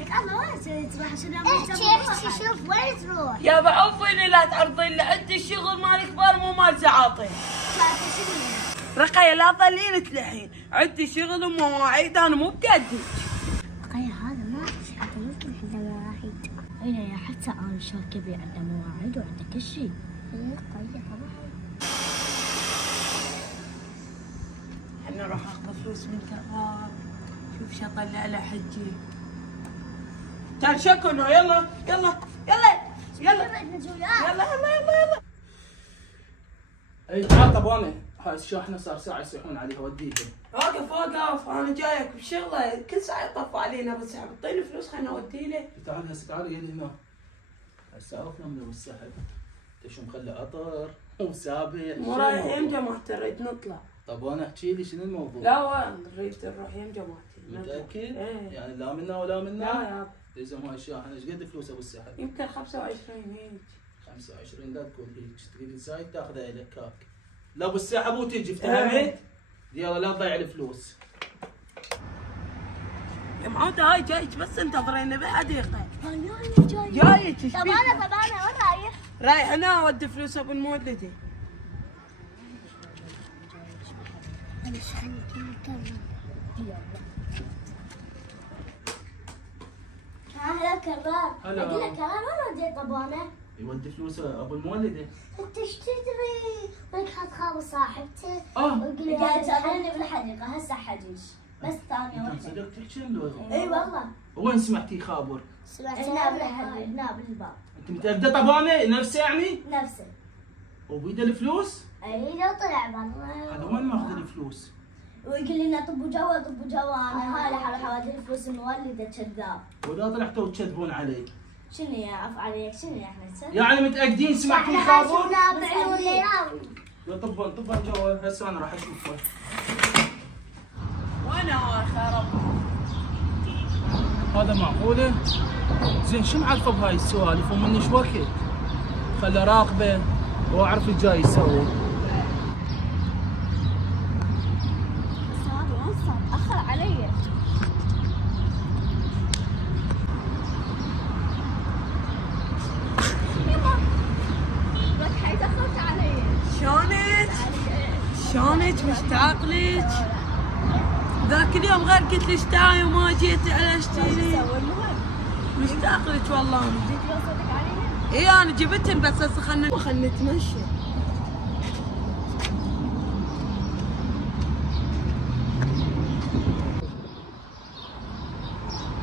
عليك الله وين تروح عشان ما شوف وين تروح؟ يا بعوفيني لا تعرضين لي عندي الشغل مال كبار مو مال زعاطين. رقية لا تظلين تلحين، عندي شغل ومواعيد انا مو بقدي. رقية هذا ما في حتى ممكن عنده مواعيد. هنا يا حتى انا شاكبي عنده مواعيد وعنده كل شيء. رقية طبعا. انا راح اخذ فلوس من كرار، شوف شو اطلع له حجي. تعال شكونه يلا يلا يلا يلا يلا يلا. اي تعال طبانه، هاي الشاحنه صار ساعه يصيحون عليها وديها. وقف وقف انا جايك بشغله، كل ساعه يطفى علينا بسحب، اعطيني فلوس خليني اودي له. تعال هسه تعال يلي هنا. هسه عرفنا من السحب. انت شو مخلي عطر وسابح؟ مو رايحين جماعتي نريد نطلع. طب وانا احكي لي شنو الموضوع؟ لا وين نريد نروح يم جماعتي. متاكد؟ ايه يعني لا منا ولا منا؟ لا يا لازم هاي الشاحنه ايش قد فلوسها بالسحب؟ يمكن 25 هيك. 25 لا تقول هيك، تريد زايد تاخذها الك هاك. لا بالسحب وتجي افتهمت؟ يلا لا تضيع الفلوس. يا معودة هاي جايك بس انتظريني بالحديقة. جايك جايك طب انا وين رايح؟ رايح انا اودي فلوس ابو المولدي. هلا كرار. هلا. اقول لك كرار وين وديت طبانه؟ يودي فلوس ابو المولده. انت ايش تدري؟ ولك حد خاب صاحبته. اه قاعد تقابلني بالحديقه هسه حجيش بس ثانيه انت واحده. صدق تحكي من اي والله. وين سمعتي خابر؟ هنا بالحديقه هنا بالباب. انت متاكده طبانه نفسه يعني؟ نفسه. وبيده الفلوس؟ اي لو طلع برا. هذا وين ماخذ الفلوس؟ ويقول لنا طبوا جوا طبوا جوا انا هاي راح اروح اودي الفلوس المولده كذاب. واذا طلعتوا تكذبون علي؟ شنو يا عف عليك شنو يا احمد؟ يعني متاكدين سمعتوا احنا خابر؟ شفنا بعيوننا. لا طبون جوا هسه انا راح اشوفه. وين هو خرب؟ هذا معقوله؟ زين شو معرفه بهاي السوالف ومني شو وقت؟ خله راقبه واعرف اللي جاي يسوي. صار وين صار؟ اخر علي. شلونك مشتاق لك؟ ذاك اليوم غير قلت لك تعالي وما جيتي على اشتري. مشتاق لك والله انا. اي انا جبتهم بس هسه خلنا نتمشى.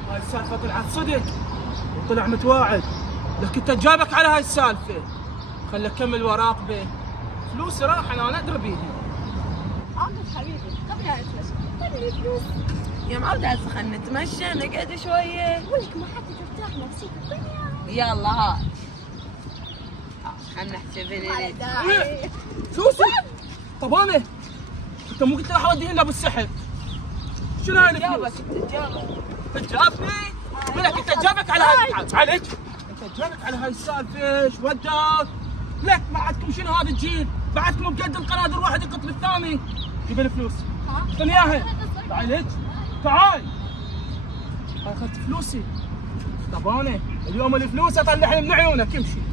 هاي السالفه طلعت صدق وطلع متواعد، لكن انت جابك على هاي السالفه. خلي اكمل وراقبه. فلوسي راح انا ادري بيها. عاطف حبيبي قبل لا نتمشى خلي فلوس. يا معودة هسه خلنا نتمشى نقعد شوية. ولك ما حتى ترتاح نفسيك الدنيا. يلا هات. خلنا نحتفل. فلوسي طبانه. انت مو قلت راح اوديهن لابو السحب؟ شنو هاي الفلوس؟ تجابني؟ ولك انت جابك على هاي عليك؟ انت جابك على هاي السالفه ايش وداك؟ لك بعدكم شنو هذا الجيل؟ بعدكم مقدم قنادر واحد يقتل الثاني. جيب الفلوس. اعطني اياها. تعال هيك. تعال. هاي اخذت فلوسي. طبانه اليوم الفلوس اطلعها من عيونك امشي.